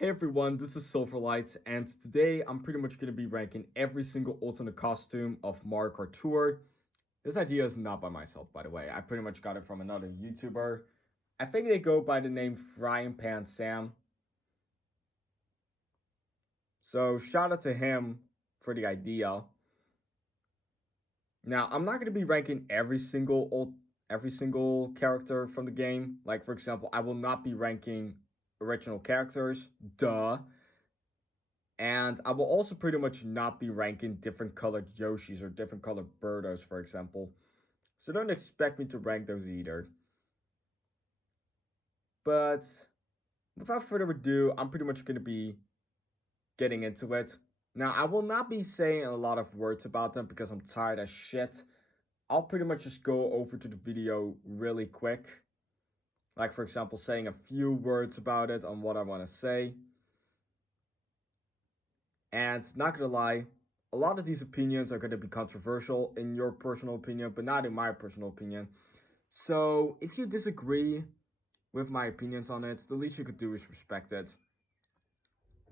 Hey everyone, this is Silverlight, and today I'm pretty much going to be ranking every single alternate costume of Mario Kart Tour. This idea is not by myself, by the way. I pretty much got it from another YouTuber. I think they go by the name Frying Pan Sam. So shout out to him for the idea. Now, I'm not going to be ranking every single character from the game. Like for example, I will not be ranking original characters. Duh. And I will also pretty much not be ranking different colored Yoshis or different colored Birdos, for example. So don't expect me to rank those either. But without further ado, I'm pretty much going to be getting into it. Now, I will not be saying a lot of words about them because I'm tired as shit. I'll pretty much just go over to the video really quick. Like, for example, saying a few words about it on what I want to say. And not gonna lie, a lot of these opinions are gonna be controversial in your personal opinion, but not in my personal opinion. So if you disagree with my opinions on it, the least you could do is respect it.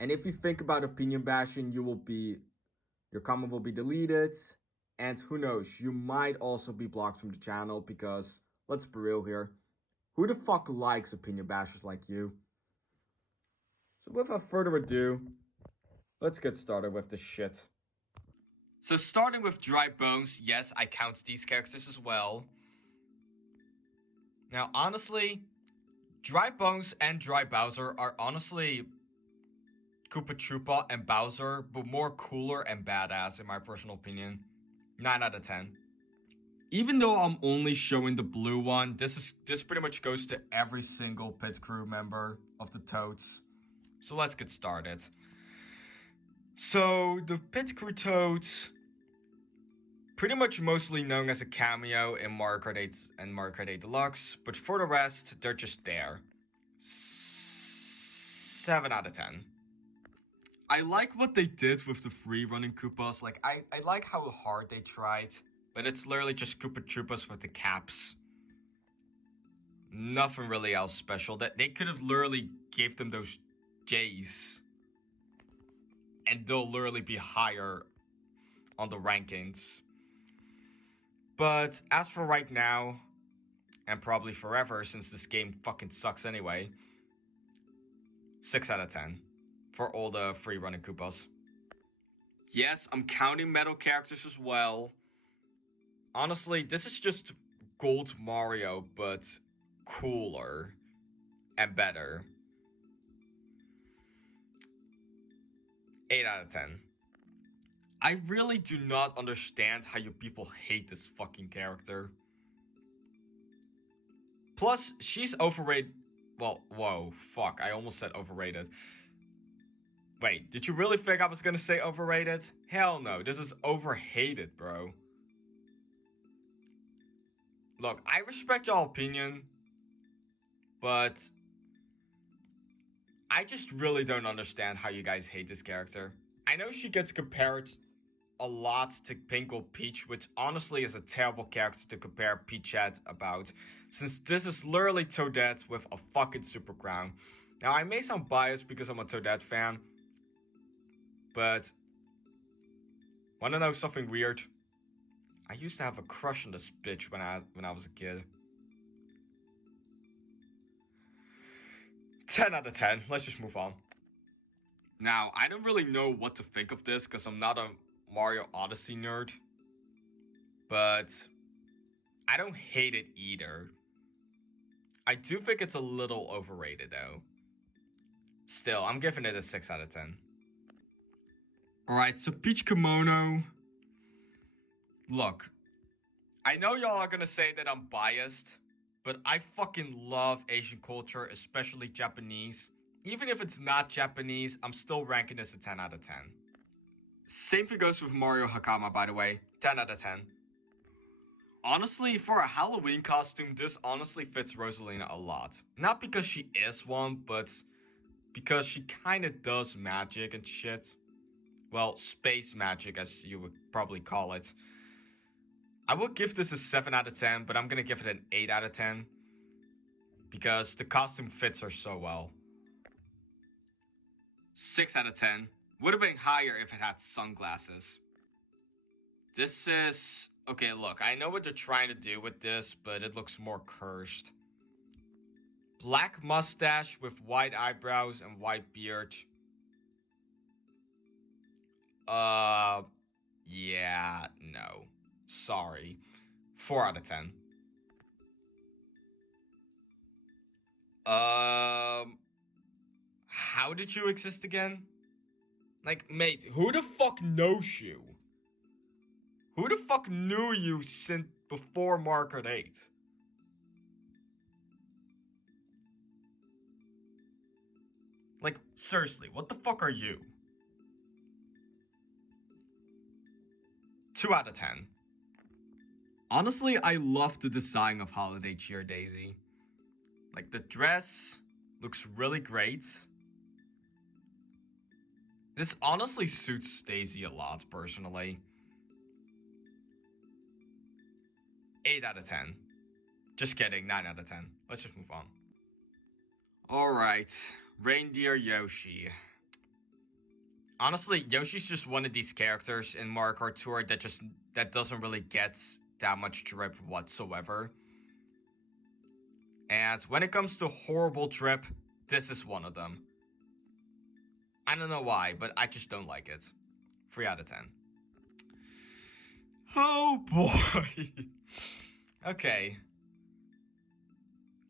And if you think about opinion bashing, your comment will be deleted. And who knows, you might also be blocked from the channel because, let's be real here, who the fuck likes opinion bashers like you? So without further ado, let's get started with this shit. So starting with Dry Bones, yes, I count these characters as well. Now, honestly, Dry Bones and Dry Bowser are honestly Koopa Troopa and Bowser, but more cooler and badass in my personal opinion. 9 out of 10. Even though I'm only showing the blue one, this pretty much goes to every single pit crew member of the Toads. So let's get started. So the pit crew Toads, pretty much mostly known as a cameo in Mario Kart 8 and Mario Kart 8 Deluxe, but for the rest, they're just there. 7 out of 10. I like what they did with the free running Koopas. Like, I like how hard they tried, but it's literally just Koopa Troopas with the caps. Nothing really else special. That they could have literally gave them those J's, and they'll literally be higher on the rankings. But as for right now, and probably forever since this game fucking sucks anyway, 6 out of 10 for all the free running Koopas. Yes, I'm counting metal characters as well. Honestly, this is just Gold Mario, but cooler and better. 8 out of 10. I really do not understand how you people hate this fucking character. Plus, she's overrated. Well, whoa, fuck, I almost said overrated. Wait, did you really think I was gonna say overrated? Hell no, this is overhated, bro. Look, I respect your opinion, but I just really don't understand how you guys hate this character. I know she gets compared a lot to Pinkle Peach, which honestly is a terrible character to compare Peachette about, since this is literally Toadette with a fucking super crown. Now, I may sound biased because I'm a Toadette fan, but wanna know something weird? I used to have a crush on this bitch when I was a kid. 10 out of 10. Let's just move on. Now, I don't really know what to think of this because I'm not a Mario Odyssey nerd, but I don't hate it either. I do think it's a little overrated though. Still, I'm giving it a 6 out of 10. Alright, so Peach Kimono. Look, I know y'all are gonna say that I'm biased, but I fucking love Asian culture, especially Japanese. Even if it's not Japanese, I'm still ranking this a 10 out of 10. Same thing goes with Mario Hakama, by the way. 10 out of 10. Honestly, for a Halloween costume, this honestly fits Rosalina a lot. Not because she is one, but because she kinda does magic and shit. Well, space magic, as you would probably call it. I would give this a 7 out of 10, but I'm gonna give it an 8 out of 10. Because the costume fits her so well. 6 out of 10. Would have been higher if it had sunglasses. This is... Okay, look, I know what they're trying to do with this, but it looks more cursed. Black mustache with white eyebrows and white beard. Yeah, no. Sorry. 4 out of 10. How did you exist again? Like, mate, who the fuck knows you? Who the fuck knew you since before Market 8? Like, seriously, what the fuck are you? 2 out of 10. Honestly, I love the design of Holiday Cheer Daisy. Like, the dress looks really great. This honestly suits Daisy a lot, personally. 8 out of 10. Just kidding, 9 out of 10. Let's just move on. Alright, Reindeer Yoshi. Honestly, Yoshi's just one of these characters in Mario Kart Tour that doesn't really get that much drip whatsoever. And when it comes to horrible drip, this is one of them. I don't know why, but I just don't like it. 3 out of 10. Oh boy. Okay.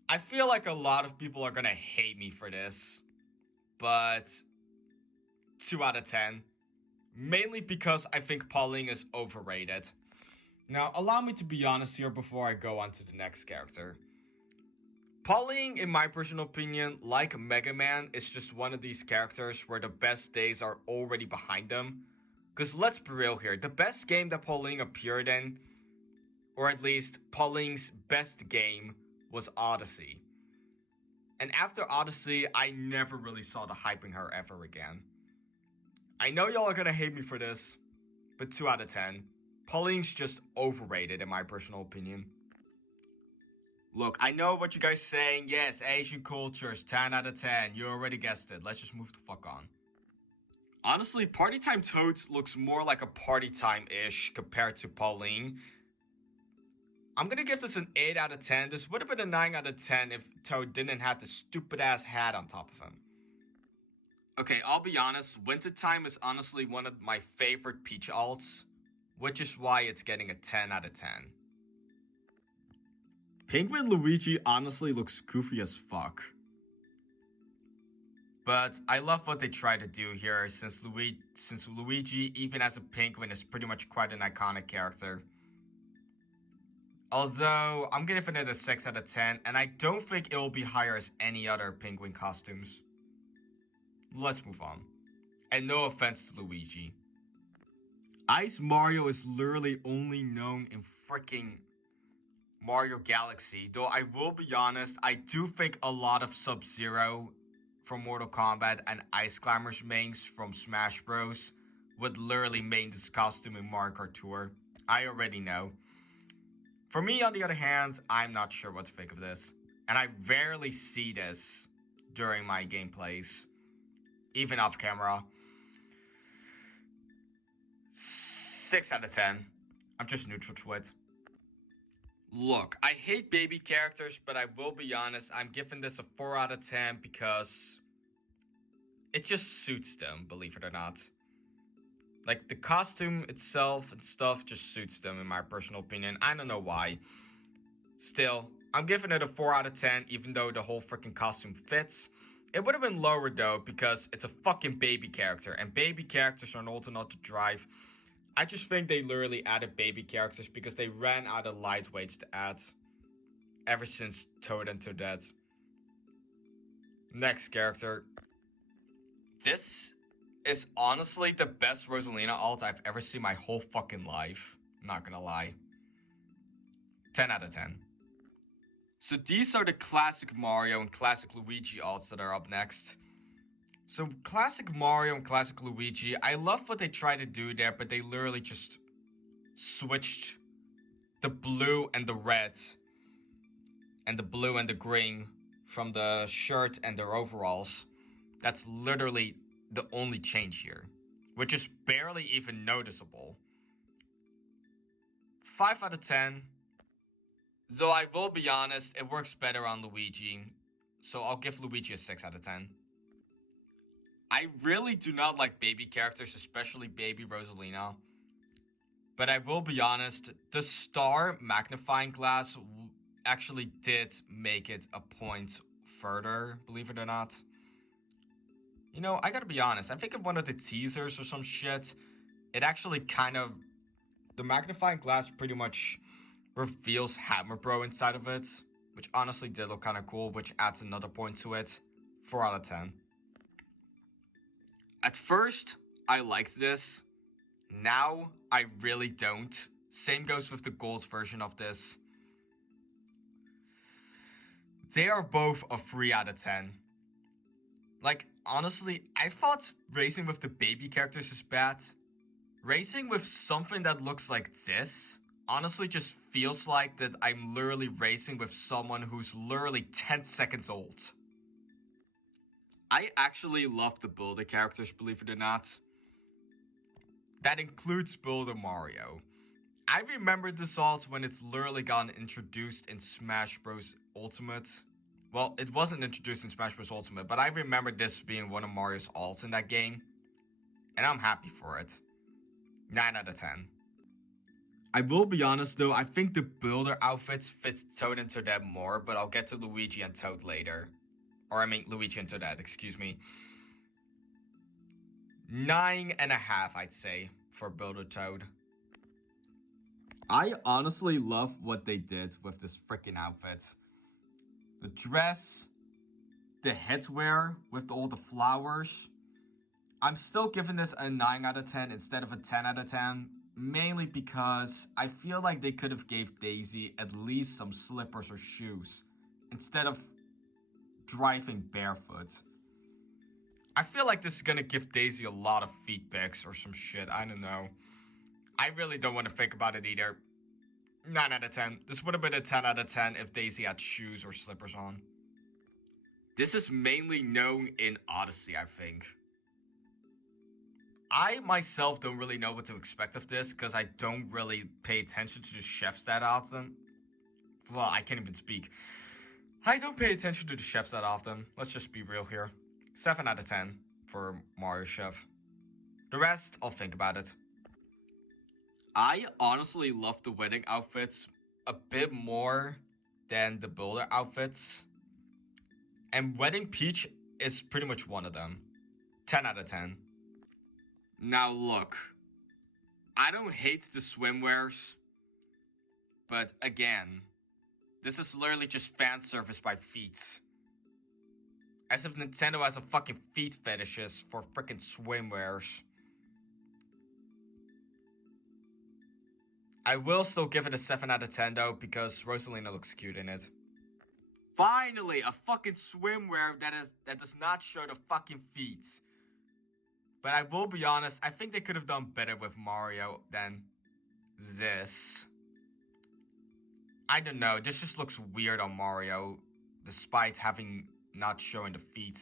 I feel like a lot of people are gonna hate me for this, but 2 out of 10. Mainly because I think Pauline is overrated. Now, allow me to be honest here before I go on to the next character. Pauline, in my personal opinion, like Mega Man, is just one of these characters where the best days are already behind them. Because let's be real here, the best game that Pauline appeared in, or at least Pauline's best game, was Odyssey. And after Odyssey, I never really saw the hype in her ever again. I know y'all are gonna hate me for this, but 2 out of 10. Pauline's just overrated in my personal opinion. Look, I know what you guys saying. Yes, Asian cultures, 10 out of 10. You already guessed it. Let's just move the fuck on. Honestly, Party Time Toads looks more like a Party Time-ish compared to Pauline. I'm gonna give this an 8 out of 10. This would have been a 9 out of 10 if Toad didn't have the stupid-ass hat on top of him. Okay, I'll be honest. Wintertime is honestly one of my favorite Peach alts, which is why it's getting a 10 out of 10. Penguin Luigi honestly looks goofy as fuck. But I love what they try to do here, since Luigi, even as a penguin, is pretty much quite an iconic character. Although, I'm giving it a 6 out of 10, and I don't think it will be higher as any other penguin costumes. Let's move on. And no offense to Luigi. Ice Mario is literally only known in freaking Mario Galaxy, though I will be honest, I do think a lot of Sub-Zero from Mortal Kombat and Ice Climbers mains from Smash Bros. Would literally main this costume in Mario Kart Tour. I already know. For me, on the other hand, I'm not sure what to think of this. And I rarely see this during my gameplays, even off camera. 6 out of 10. I'm just neutral to it. Look, I hate baby characters, but I will be honest, I'm giving this a 4 out of 10 because it just suits them, believe it or not. Like, the costume itself and stuff just suits them, in my personal opinion. I don't know why. Still, I'm giving it a 4 out of 10, even though the whole freaking costume fits. It would have been lower, though, because it's a fucking baby character, and baby characters are also not to drive. I just think they literally added baby characters because they ran out of lightweights to add ever since Toad and Toadette. Next character. This is honestly the best Rosalina alt I've ever seen my whole fucking life. Not gonna lie. 10 out of 10. So these are the classic Mario and classic Luigi alts that are up next. So classic Mario and classic Luigi, I love what they try to do there, but they literally just switched the blue and the red and the blue and the green from the shirt and their overalls. That's literally the only change here, which is barely even noticeable. 5 out of 10. Though I will be honest, it works better on Luigi, so I'll give Luigi a 6 out of 10. I really do not like baby characters, especially baby Rosalina. But I will be honest, the star magnifying glass actually did make it a point further, believe it or not. You know, I gotta be honest, I think in one of the teasers or some shit, it actually kind of... The magnifying glass pretty much reveals Hammer Bro inside of it, which honestly did look kind of cool, which adds another point to it. 4 out of 10. At first, I liked this. Now, I really don't. Same goes with the gold version of this. They are both a 3 out of 10. Like, honestly, I thought racing with the baby characters is bad. Racing with something that looks like this honestly just feels like that I'm literally racing with someone who's literally 10 seconds old. I actually love the Builder characters, believe it or not. That includes Builder Mario. I remember this alt when it's literally gotten introduced in Smash Bros. Ultimate. Well, it wasn't introduced in Smash Bros. Ultimate, but I remember this being one of Mario's alts in that game. And I'm happy for it. 9 out of 10. I will be honest though, I think the Builder outfits fits Toad and Toadette more, but I'll get to Luigi and Toad later. Or I mean Luigi and Toadette, excuse me. 9.5, I'd say, for Builder Toad. I honestly love what they did with this freaking outfit. The dress, the headwear with all the flowers. I'm still giving this a 9 out of 10 instead of a 10 out of 10. Mainly because I feel like they could have gave Daisy at least some slippers or shoes. Instead of driving barefoot. I feel like this is gonna give Daisy a lot of feet pics or some shit, I don't know. I really don't want to think about it either. 9 out of 10. This would have been a 10 out of 10 if Daisy had shoes or slippers on. This is mainly known in Odyssey, I think. I myself don't really know what to expect of this because I don't really pay attention to the chefs that often. Well, I can't even speak. I don't pay attention to the chefs that often. Let's just be real here. 7 out of 10 for Mario Chef. The rest, I'll think about it. I honestly love the wedding outfits a bit more than the Builder outfits. And Wedding Peach is pretty much one of them. 10 out of 10. Now look, I don't hate the swimwears, but again, this is literally just fan service by feet. As if Nintendo has a fucking feet fetishes for freaking swimwears. I will still give it a 7 out of 10 though, because Rosalina looks cute in it. Finally, a fucking swimwear that does not show the fucking feet. But I will be honest, I think they could have done better with Mario than this. I don't know, this just looks weird on Mario, despite having not showing the feet.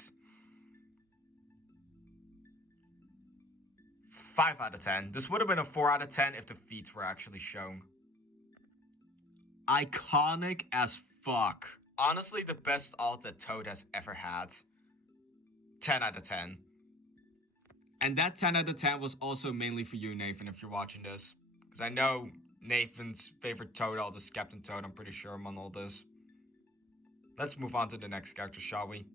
5 out of 10. This would have been a 4 out of 10 if the feet were actually shown. Iconic as fuck. Honestly, the best alt that Toad has ever had. 10 out of 10. And that 10 out of 10 was also mainly for you, Nathan, if you're watching this. Because I know Nathan's favorite Toad alt is Captain Toad. I'm pretty sure I'm on all this. Let's move on to the next character, shall we?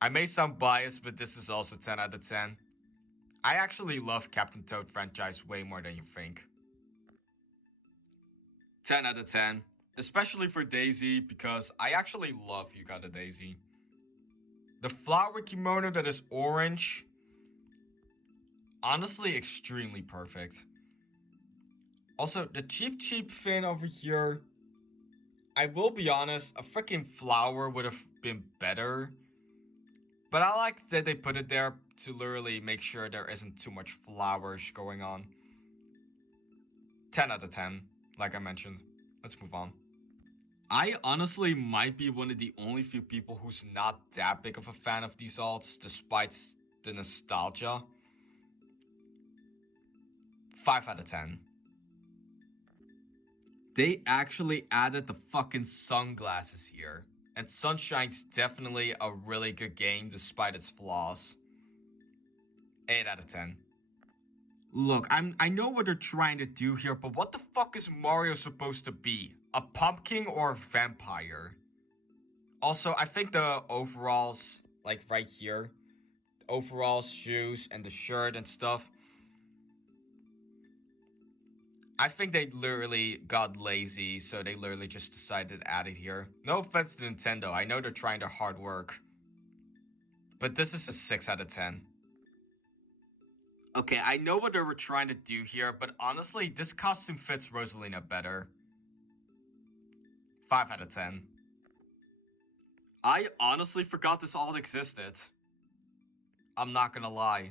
I may sound biased, but this is also 10 out of 10. I actually love Captain Toad franchise way more than you think. 10 out of 10. Especially for Daisy, because I actually love You Got a Daisy. The flower kimono that is orange... honestly, extremely perfect. Also, the cheap fin over here. I will be honest, a freaking flower would have been better. But I like that they put it there to literally make sure there isn't too much flowers going on. 10 out of 10, like I mentioned. Let's move on. I honestly might be one of the only few people who's not that big of a fan of these alts, despite the nostalgia. 5 out of 10. They actually added the fucking sunglasses here. And Sunshine's definitely a really good game despite its flaws. 8 out of 10. Look, I know what they're trying to do here, but what the fuck is Mario supposed to be? A pumpkin or a vampire? Also, I think the overalls, like right here, overalls, shoes, and the shirt and stuff, I think they literally got lazy, so they literally just decided to add it here. No offense to Nintendo, I know they're trying their hard work. But this is a 6 out of 10. Okay, I know what they were trying to do here, but honestly, this costume fits Rosalina better. 5 out of 10. I honestly forgot this alt existed. I'm not gonna lie.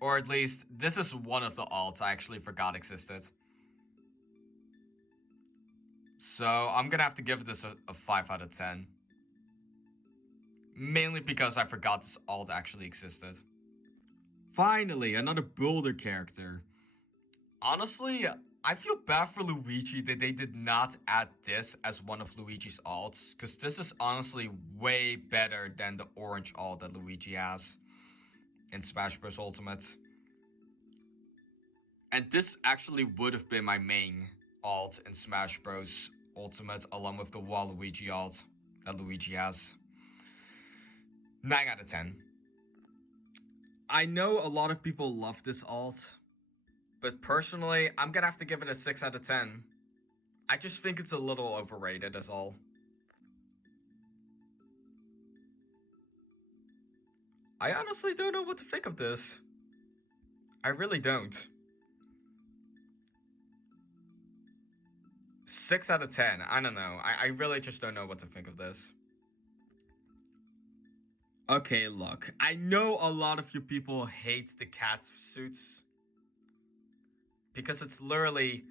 Or at least, this is one of the alts I actually forgot existed. So, I'm gonna have to give this a 5 out of 10. Mainly because I forgot this alt actually existed. Finally, another Boulder character. Honestly, I feel bad for Luigi that they did not add this as one of Luigi's alts, because this is honestly way better than the orange alt that Luigi has in Smash Bros. Ultimate. And this actually would have been my main alt in Smash Bros. Ultimate, along with the Waluigi alt that Luigi has. 9 out of 10. I know a lot of people love this alt, but personally, I'm gonna have to give it a 6 out of 10. I just think it's a little overrated, is all. I honestly don't know what to think of this. I really don't. 6 out of 10. I don't know. I really just don't know what to think of this. Okay, look. I know a lot of you people hate the cat suits, because it's literally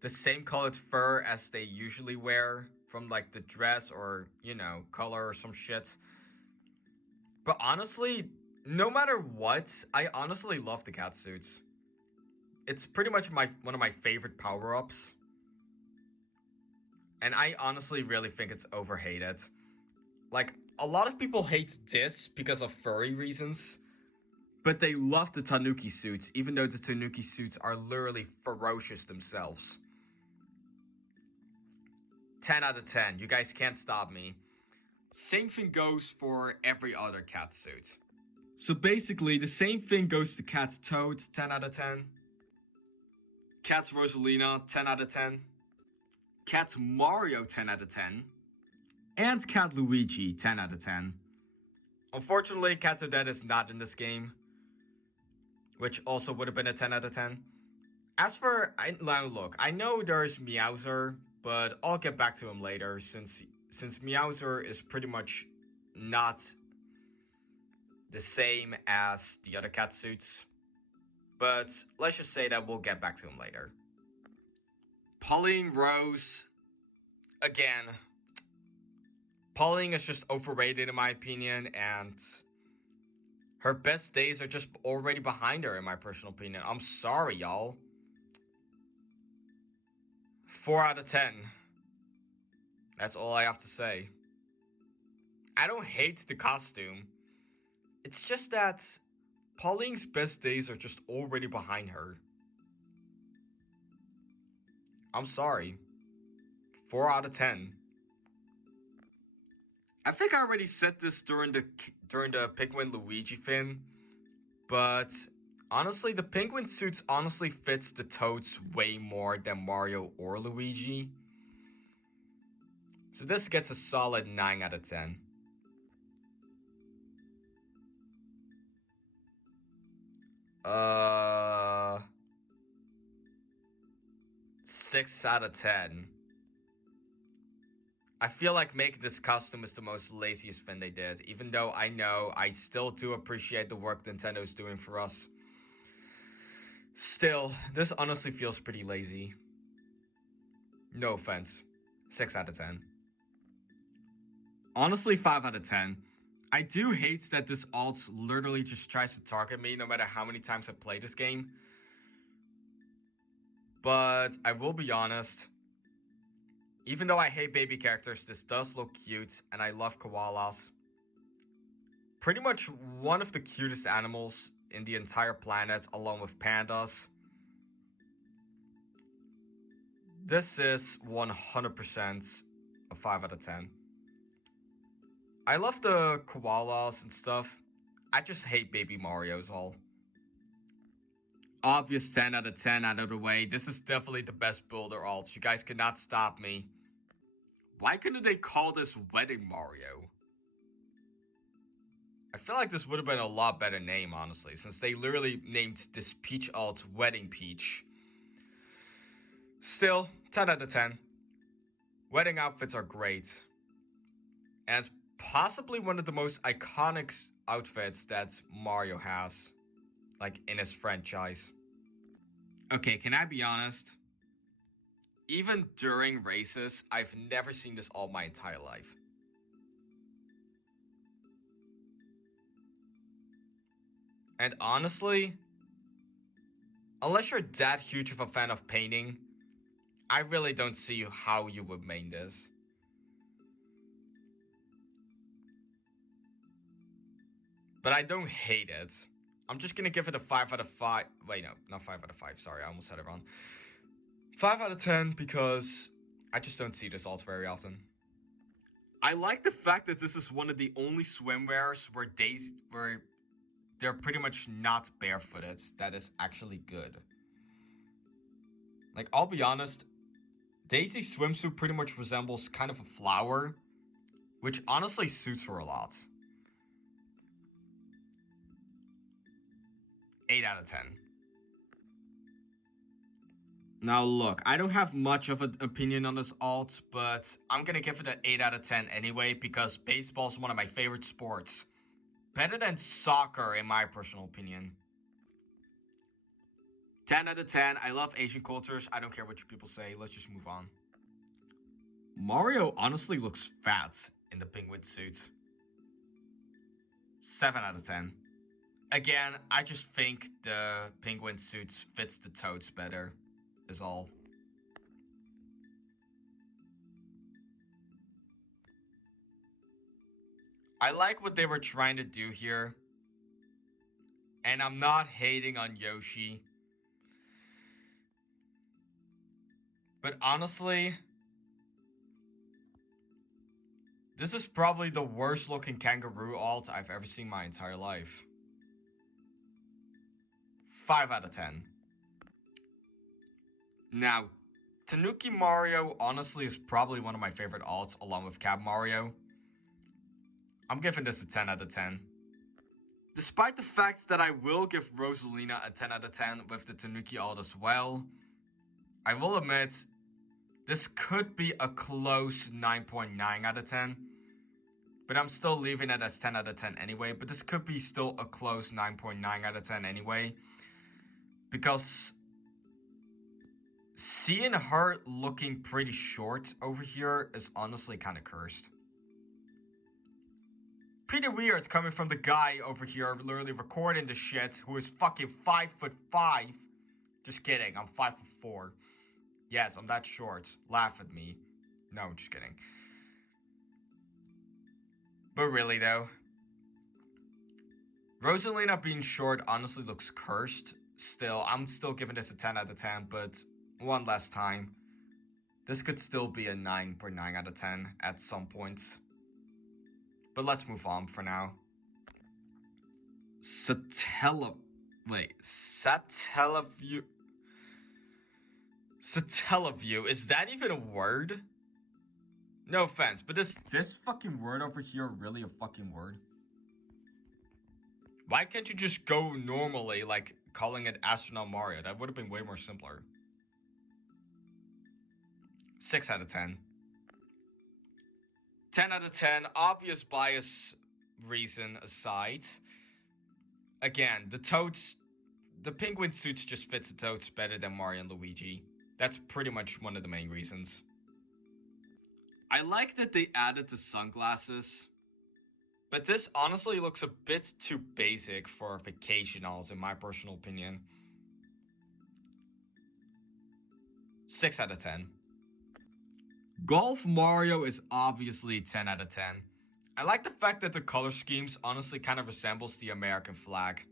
the same colored fur as they usually wear from like the dress or, you know, color or some shit. But honestly, no matter what, I honestly love the cat suits. It's pretty much one of my favorite power-ups. And I honestly really think it's overhated. Like, a lot of people hate this because of furry reasons. But they love the Tanuki suits, even though the Tanuki suits are literally ferocious themselves. 10 out of 10. You guys can't stop me. Same thing goes for every other cat suit. So basically, the same thing goes to Cat's Toad, 10 out of 10. Cat's Rosalina, 10 out of 10. Cat's Mario, 10 out of 10. And Cat Luigi, 10 out of 10. Unfortunately, Cat Toadette is not in this game, which also would have been a 10 out of 10. As for, now look, I know there's Meowser, but I'll get back to him later, since Meowser is pretty much not the same as the other cat suits. But let's just say that we'll get back to him later. Pauline Rose, again, Pauline is just overrated in my opinion, and her best days are just already behind her in my personal opinion. I'm sorry, y'all. 4 out of 10. That's all I have to say. I don't hate the costume. It's just that Pauline's best days are just already behind her. I'm sorry. 4 out of 10. I think I already said this during the Penguin Luigi thing, but honestly, the penguin suits honestly fits the Toads way more than Mario or Luigi. So this gets a solid 9 out of 10. Six out of 10. I feel like making this costume is the most laziest thing they did, even though I know I still do appreciate the work Nintendo's doing for us. Still, this honestly feels pretty lazy. No offense. 6 out of 10. Honestly, 5 out of 10. I do hate that this alt literally just tries to target me no matter how many times I play this game. But I will be honest, even though I hate baby characters, this does look cute, and I love koalas. Pretty much one of the cutest animals in the entire planet, along with pandas. This is 100% a 5 out of 10. I love the koalas and stuff. I just hate baby Mario's all. Obvious 10 out of 10 out of the way. This is definitely the best builder alts. You guys cannot stop me. Why couldn't they call this Wedding Mario? I feel like this would have been a lot better name, honestly, since they literally named this Peach alt Wedding Peach. Still, 10 out of 10. Wedding outfits are great. And it's possibly one of the most iconic outfits that Mario has, like, in his franchise. Okay, can I be honest? Even during races, I've never seen this all my entire life. And honestly, unless you're that huge of a fan of painting, I really don't see how you would main this. But I don't hate it. I'm just gonna give it a 5 out of 5. Wait, no, not 5 out of 5. Sorry, I almost said it wrong. 5 out of 10 because I just don't see this alt very often. I like the fact that this is one of the only swimwears where they're pretty much not barefooted. That is actually good. Like, I'll be honest, Daisy's swimsuit pretty much resembles kind of a flower, which honestly suits her a lot. 8 out of 10. Now look, I don't have much of an opinion on this alt, but I'm gonna give it an 8 out of 10 anyway, because baseball is one of my favorite sports. Better than soccer, in my personal opinion. 10 out of 10. I love Asian cultures. I don't care what you people say. Let's just move on. Mario honestly looks fat in the penguin suit. 7 out of 10. Again, I just think the penguin suit fits the Toads better, is all. I like what they were trying to do here. And I'm not hating on Yoshi. But honestly, this is probably the worst looking kangaroo alt I've ever seen my entire life. 5 out of 10. Now, Tanuki Mario honestly is probably one of my favorite alts along with Cab Mario. I'm giving this a 10 out of 10. Despite the fact that I will give Rosalina a 10 out of 10 with the Tanuki alt as well, I will admit, this could be a close 9.9 out of 10. But I'm still leaving it as 10 out of 10 anyway. But this could be still a close 9.9 out of 10 anyway. Because seeing her looking pretty short over here is honestly kind of cursed. Pretty weird coming from the guy over here literally recording the shit who is fucking 5'5". Just kidding, I'm 5'4". Yes, I'm that short. Laugh at me. No, just kidding. But really though, Rosalina being short honestly looks cursed. Still, I'm still giving this a 10 out of 10, but one last time. This could still be a 9.9 out of 10 at some points. But let's move on for now. Satellaview. Satellaview, is that even a word? No offense, but is this fucking word over here really a fucking word? Why can't you just go normally, like calling it Astronaut Mario? That would have been way more simpler. 6 out of 10. 10 out of 10, obvious bias reason aside. Again, the penguin suits just fits the Toads better than Mario and Luigi. That's pretty much one of the main reasons. I like that they added the sunglasses. But this honestly looks a bit too basic for vacation alts, in my personal opinion. 6 out of 10. Golf Mario is obviously 10 out of 10. I like the fact that the color schemes honestly kind of resembles the American flag.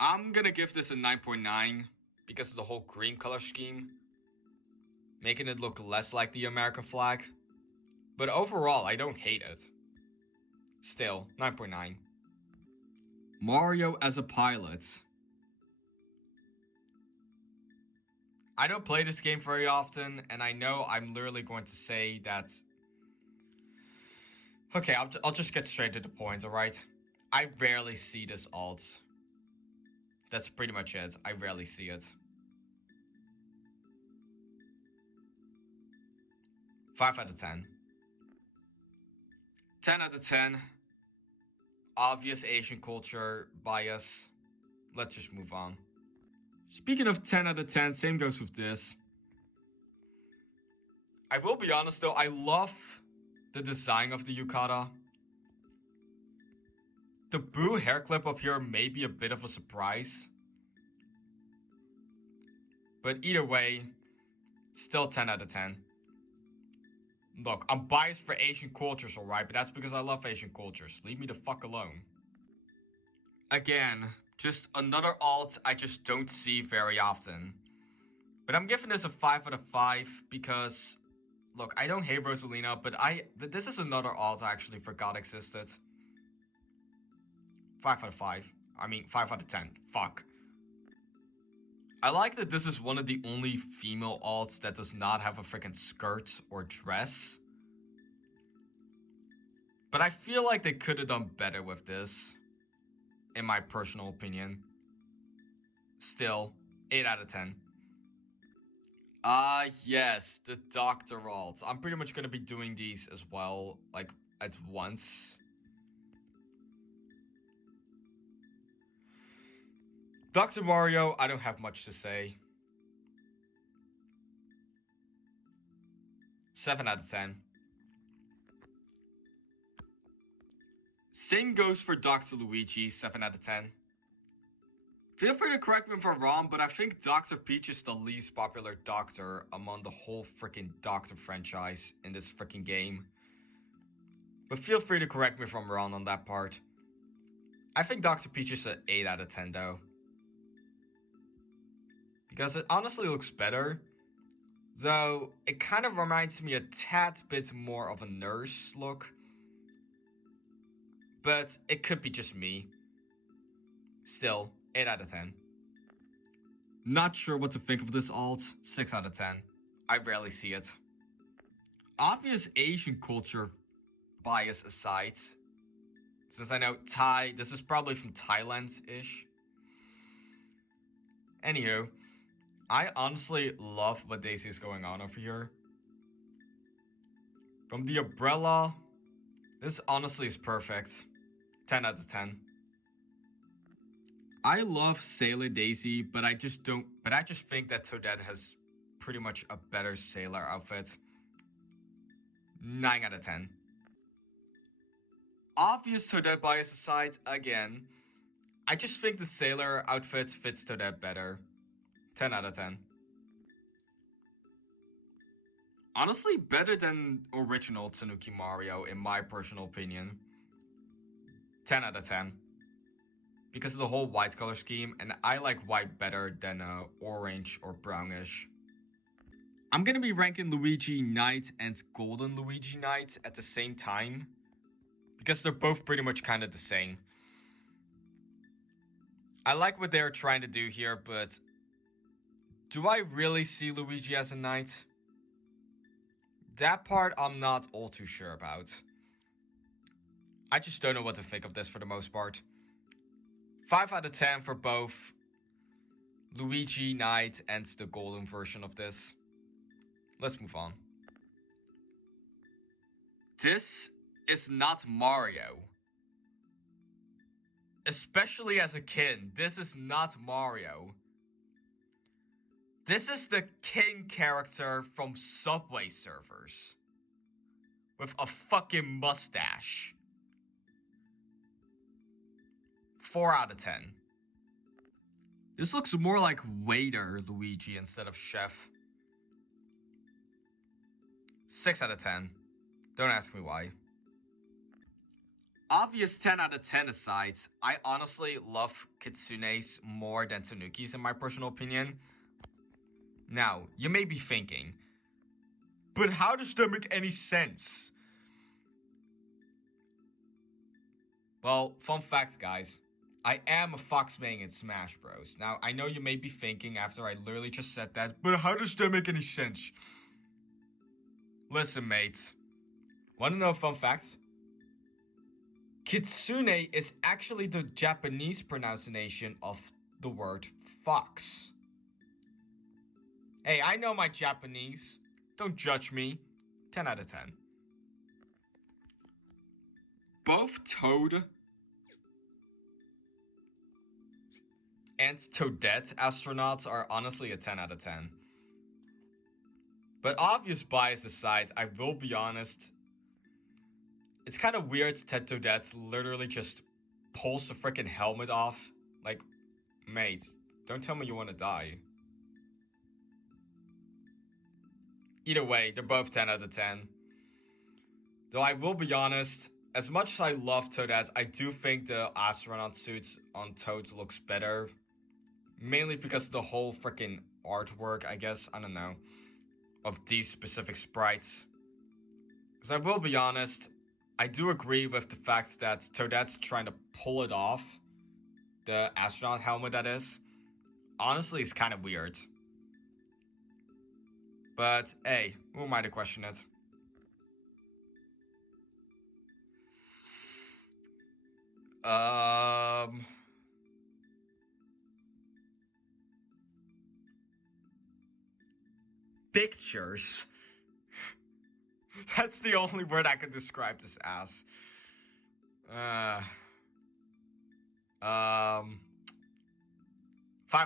I'm gonna give this a 9.9 because of the whole green color scheme, making it look less like the American flag. But overall, I don't hate it. Still, 9.9. Mario as a pilot. I don't play this game very often, and I know I'm literally going to say that... Okay, I'll just get straight to the point, alright? I rarely see this alt. That's pretty much it. I rarely see it. 5 out of 10. 10 out of 10. Obvious Asian culture bias. Let's just move on. Speaking of 10 out of 10, same goes with this. I will be honest though, I love the design of the yukata. The Boo hair clip up here may be a bit of a surprise. But either way, still 10 out of 10. Look, I'm biased for Asian cultures, alright, but that's because I love Asian cultures. Leave me the fuck alone. Again, just another alt I just don't see very often. But I'm giving this a 5 out of 5 because, look, I don't hate Rosalina, but this is another alt I actually forgot existed. 5 out of 5. I mean, 5 out of 10. Fuck. I like that this is one of the only female alts that does not have a freaking skirt or dress. But I feel like they could have done better with this, in my personal opinion. Still, 8 out of 10. Yes, the Doctor alts. I'm pretty much going to be doing these as well, like, at once. Dr. Mario, I don't have much to say. 7 out of 10. Same goes for Dr. Luigi, 7 out of 10. Feel free to correct me if I'm wrong, but I think Dr. Peach is the least popular Doctor among the whole freaking Doctor franchise in this freaking game. But feel free to correct me if I'm wrong on that part. I think Dr. Peach is an 8 out of 10 though. Because it honestly looks better. Though, it kind of reminds me a tad bit more of a nurse look. But it could be just me. Still, 8 out of 10. Not sure what to think of this alt. 6 out of 10. I rarely see it. Obvious Asian culture bias aside, since I know Thai, this is probably from Thailand-ish. Anywho, I honestly love what Daisy is going on over here. From the umbrella, this honestly is perfect. 10 out of 10. I love Sailor Daisy, but I just think that Toadette has pretty much a better sailor outfit. 9 out of 10. Obvious Toadette bias aside, again, I just think the sailor outfit fits Toadette better. 10 out of 10. Honestly, better than original Tanuki Mario, in my personal opinion. 10 out of 10. Because of the whole white color scheme, and I like white better than orange or brownish. I'm gonna be ranking Luigi Knight and Golden Luigi Knight at the same time, because they're both pretty much kind of the same. I like what they're trying to do here, but do I really see Luigi as a knight? That part I'm not all too sure about. I just don't know what to think of this for the most part. 5 out of 10 for both Luigi Knight and the golden version of this. Let's move on. This is not Mario. Especially as a kid, this is not Mario. This is the king character from Subway Surfers. with a fucking mustache. 4 out of 10. This looks more like waiter Luigi instead of chef. 6 out of 10. Don't ask me why. Obvious 10 out of 10 aside, I honestly love Kitsune's more than Tanuki's in my personal opinion. Now, you may be thinking, but how does that make any sense? Well, fun fact, guys. I am a fox main in Smash Bros. Now, I know you may be thinking after I literally just said that, but how does that make any sense? Listen, mates. Want to know a fun fact? Kitsune is actually the Japanese pronunciation of the word fox. Hey, I know my Japanese. Don't judge me. 10 out of 10. Both Toad and Toadette astronauts are honestly a 10 out of 10. But obvious bias aside, I will be honest. It's kind of weird that Toadette literally just pulls the freaking helmet off. Like, mate, don't tell me you want to die. Either way, they're both 10 out of 10. Though I will be honest, as much as I love Toadette, I do think the astronaut suits on Toad looks better. Mainly because of the whole freaking artwork, I guess, I don't know, of these specific sprites. Because I will be honest, I do agree with the fact that Toadette's trying to pull it off. The astronaut helmet, that is. Honestly, it's kind of weird. But, hey, who am I to question it? Pictures. That's the only word I can describe this as. 5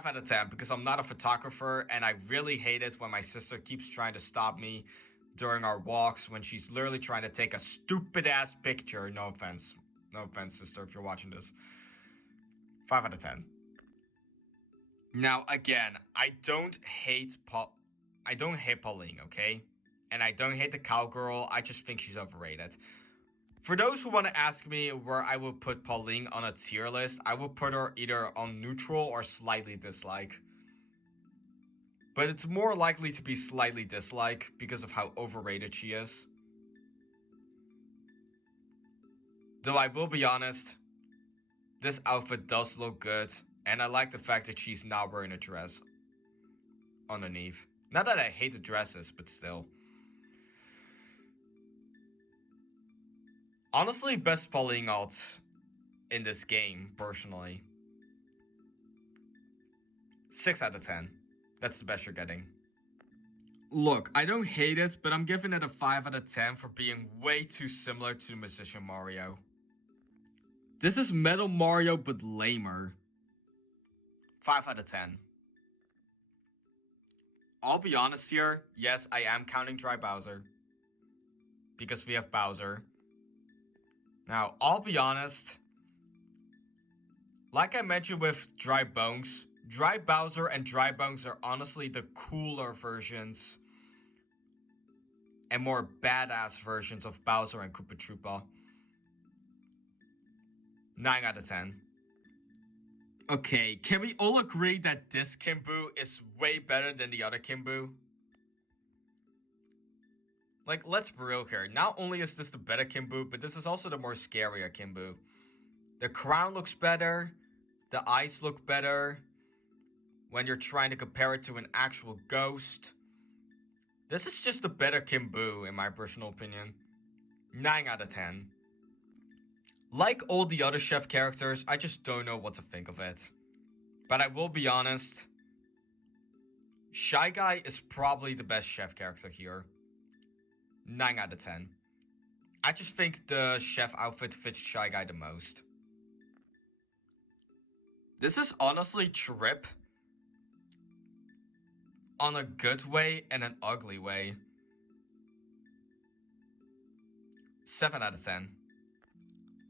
out of 10, because I'm not a photographer, and I really hate it when my sister keeps trying to stop me during our walks when she's literally trying to take a stupid-ass picture. No offense. No offense, sister, if you're watching this. 5 out of 10. Now, again, I don't hate Pauline, okay? And I don't hate the cowgirl, I just think she's overrated. For those who want to ask me where I would put Pauline on a tier list, I would put her either on neutral or slightly dislike. But it's more likely to be slightly dislike because of how overrated she is. Though I will be honest, this outfit does look good, and I like the fact that she's not wearing a dress underneath. Not that I hate the dresses, but still. Honestly, best Pauline alt in this game, personally. 6 out of 10. That's the best you're getting. Look, I don't hate it, but I'm giving it a 5 out of 10 for being way too similar to the Musician Mario. This is Metal Mario, but lamer. 5 out of 10. I'll be honest here, yes, I am counting Dry Bowser. Because we have Bowser. Now, I'll be honest. Like I mentioned with Dry Bones, Dry Bowser and Dry Bones are honestly the cooler versions and more badass versions of Bowser and Koopa Troopa. 9 out of 10. Okay, can we all agree that this Kimbu is way better than the other Kimbu? Like, let's be real here. Not only is this the better Kimbu, but this is also the more scarier Kimbu. The crown looks better. The eyes look better. When you're trying to compare it to an actual ghost. This is just a better Kimbu, in my personal opinion. 9 out of 10. Like all the other chef characters, I just don't know what to think of it. But I will be honest. Shy Guy is probably the best chef character here. 9 out of 10. I just think the chef outfit fits Shy Guy the most. This is honestly Trip. On a good way and an ugly way. 7 out of 10.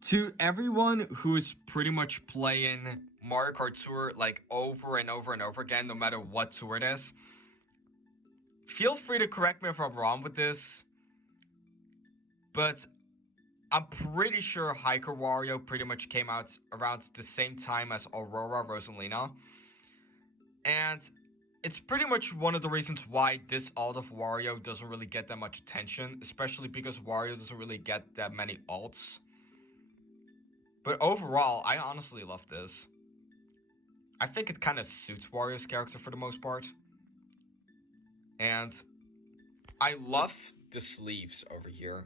To everyone who's pretty much playing Mario Kart Tour like over and over and over again, no matter what tour it is, feel free to correct me if I'm wrong with this, but I'm pretty sure Hiker Wario pretty much came out around the same time as Aurora Rosalina, and it's pretty much one of the reasons why this alt of Wario doesn't really get that much attention, especially because Wario doesn't really get that many alts. But overall, I honestly love this. I think it kind of suits Wario's character for the most part. And I love the sleeves over here.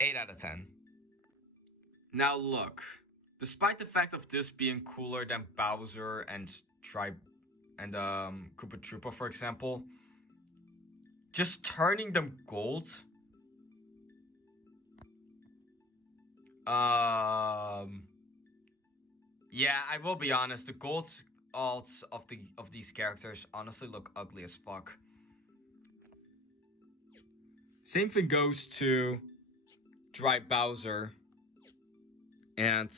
8 out of 10. Now look, despite the fact of this being cooler than Bowser and Koopa Troopa, for example, just turning them gold. Yeah, I will be honest. The gold alts of these characters honestly look ugly as fuck. Same thing goes to Dry Bowser and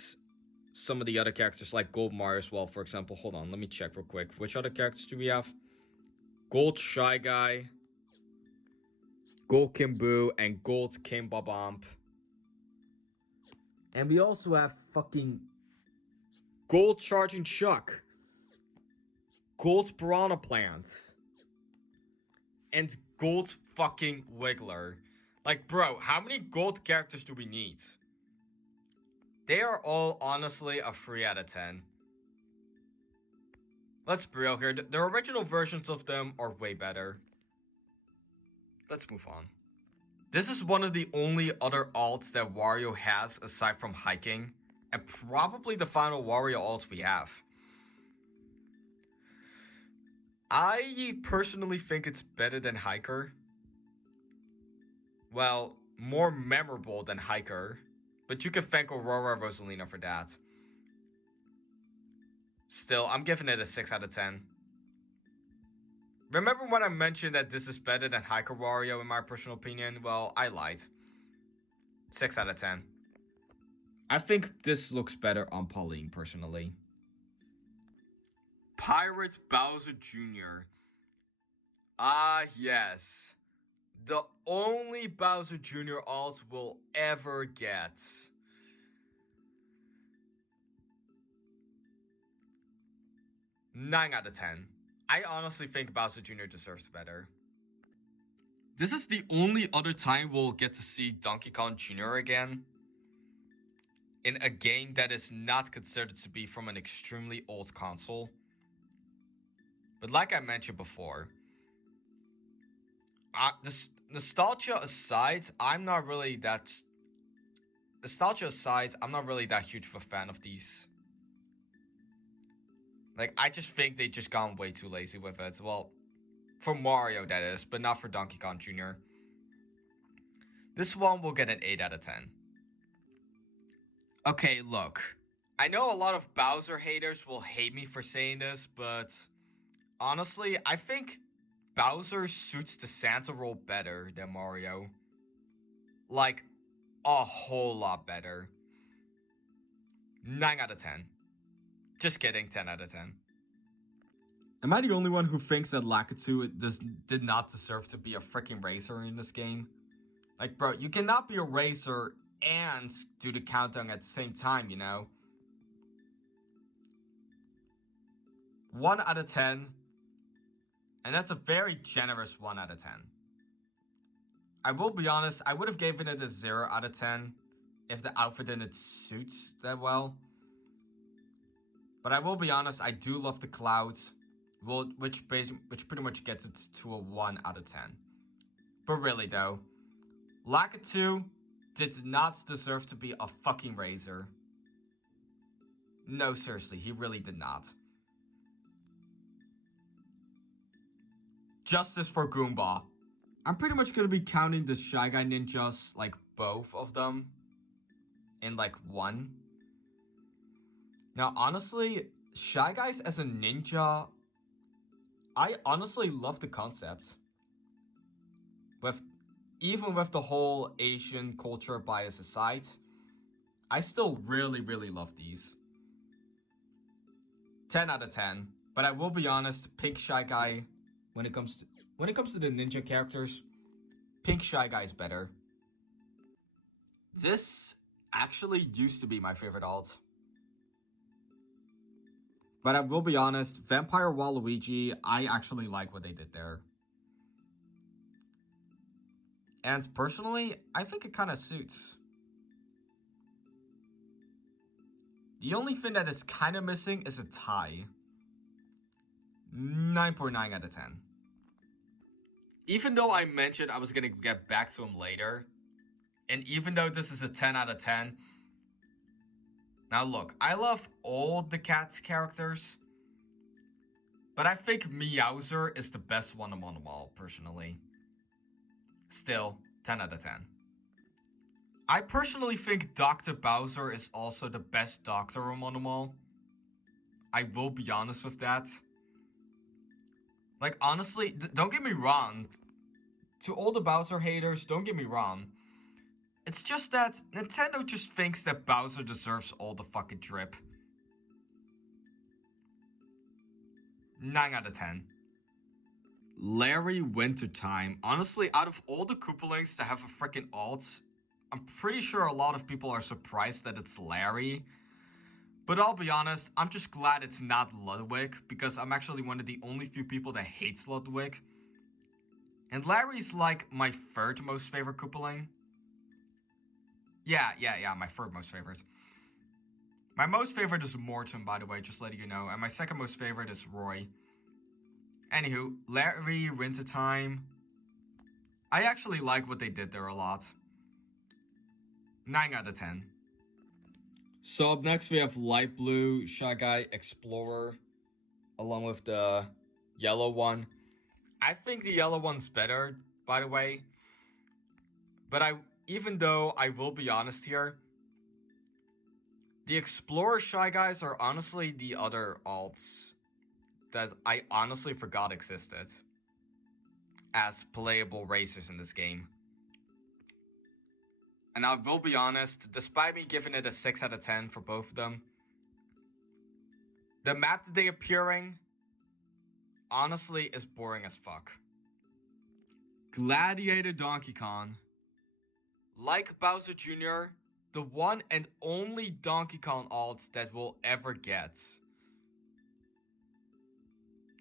some of the other characters like Gold Mario as well, for example. Hold on, let me check real quick. Which other characters do we have? Gold Shy Guy, Gold Kimbu, and Gold Kimbabomb. And we also have fucking Gold Charging Chuck, Gold Piranha Plant, and Gold fucking Wiggler. Like, bro, how many gold characters do we need? They are all honestly a 3 out of 10. Let's be real here. The original versions of them are way better. Let's move on. This is one of the only other alts that Wario has aside from hiking, and probably the final Wario alts we have. I personally think it's better than Hiker. Well, more memorable than Hiker, but you can thank Aurora Rosalina for that. Still, I'm giving it a 6 out of 10. Remember when I mentioned that this is better than Hiker Wario in my personal opinion? Well, I lied. 6 out of 10. I think this looks better on Pauline, personally. Pirate Bowser Jr. Ah, yes. The only Bowser Jr. alt we'll ever get. 9 out of 10. I honestly think Bowser Jr. deserves better. This is the only other time we'll get to see Donkey Kong Jr. again. In a game that is not considered to be from an extremely old console. But like I mentioned before, this nostalgia aside, I'm not really that huge of a fan of these. Like, I just think they just gone way too lazy with it. Well, for Mario that is, but not for Donkey Kong Jr. This one will get an 8 out of 10. Okay, look. I know a lot of Bowser haters will hate me for saying this, but honestly, I think Bowser suits the Santa role better than Mario. Like, a whole lot better. 9 out of 10. Just kidding, 10 out of 10. Am I the only one who thinks that Lakitu did not deserve to be a freaking racer in this game? Like, bro, you cannot be a racer and do the countdown at the same time, you know? 1 out of 10. And that's a very generous 1 out of 10. I will be honest, I would have given it a 0 out of 10 if the outfit didn't suit that well. But I will be honest, I do love the clouds, which pretty much gets it to a 1 out of 10. But really though, Lakitu did not deserve to be a fucking razor. No, seriously, he really did not. Justice for Goomba. I'm pretty much going to be counting the Shy Guy ninjas, like both of them, in like 1. Now, honestly, Shy Guys as a ninja, I honestly love the concept. With even with the whole Asian culture bias aside, I still really, really love these. 10 out of 10. But I will be honest, Pink Shy Guy, when it comes to the ninja characters, Pink Shy Guy is better. This actually used to be my favorite alt. But I will be honest, Vampire Waluigi, I actually like what they did there. And personally, I think it kind of suits. The only thing that is kind of missing is a tie. 9.9 out of 10. Even though I mentioned I was going to get back to him later, and even though this is a 10 out of 10, now look, I love all the Cats characters, but I think Meowser is the best one among them all, personally. Still, 10 out of 10. I personally think Dr. Bowser is also the best doctor among them all. I will be honest with that. Like, honestly, don't get me wrong. To all the Bowser haters, don't get me wrong. It's just that Nintendo just thinks that Bowser deserves all the fucking drip. 9 out of 10. Larry Wintertime. Honestly, out of all the Koopalings that have a freaking alt, I'm pretty sure a lot of people are surprised that it's Larry. But I'll be honest, I'm just glad it's not Ludwig, because I'm actually one of the only few people that hates Ludwig. And Larry's like my third most favorite Koopaling. Yeah, my third most favorite. My most favorite is Morton, by the way, just letting you know. And my second most favorite is Roy. Anywho, Larry Wintertime. I actually like what they did there a lot. 9 out of 10. So up next we have Light Blue Shy Guy Explorer, along with the yellow one. I think the yellow one's better, by the way. But even though I will be honest here, the Explorer Shy Guys are honestly the other alts that I honestly forgot existed as playable racers in this game. And I will be honest, despite me giving it a 6 out of 10 for both of them, the map that they appear in, honestly, is boring as fuck. Gladiator Donkey Kong. Like Bowser Jr., the one and only Donkey Kong alt that we'll ever get.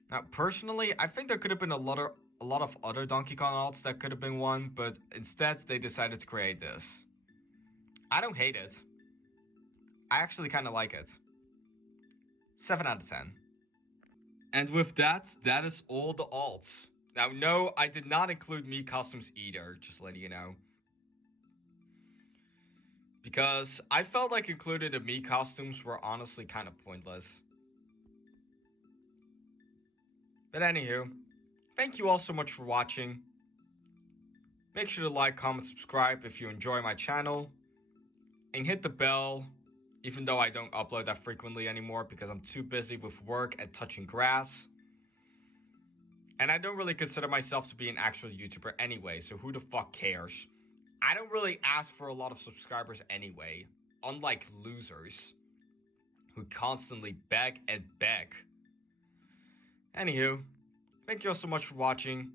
Now, personally, I think there could have been a lot of other Donkey Kong alts that could have been one, but instead they decided to create this. I don't hate it. I actually kind of like it. 7 out of 10. And with that is all the alts. Now, no, I did not include Mii costumes either, just letting you know. Because I felt like including the Mii costumes were honestly kind of pointless. But anywho, thank you all so much for watching. Make sure to like, comment, subscribe if you enjoy my channel. And hit the bell, even though I don't upload that frequently anymore because I'm too busy with work and touching grass. And I don't really consider myself to be an actual YouTuber anyway, so who the fuck cares? I don't really ask for a lot of subscribers anyway, unlike losers who constantly beg and beg. Anywho, thank you all so much for watching,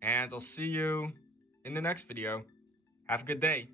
and I'll see you in the next video. Have a good day.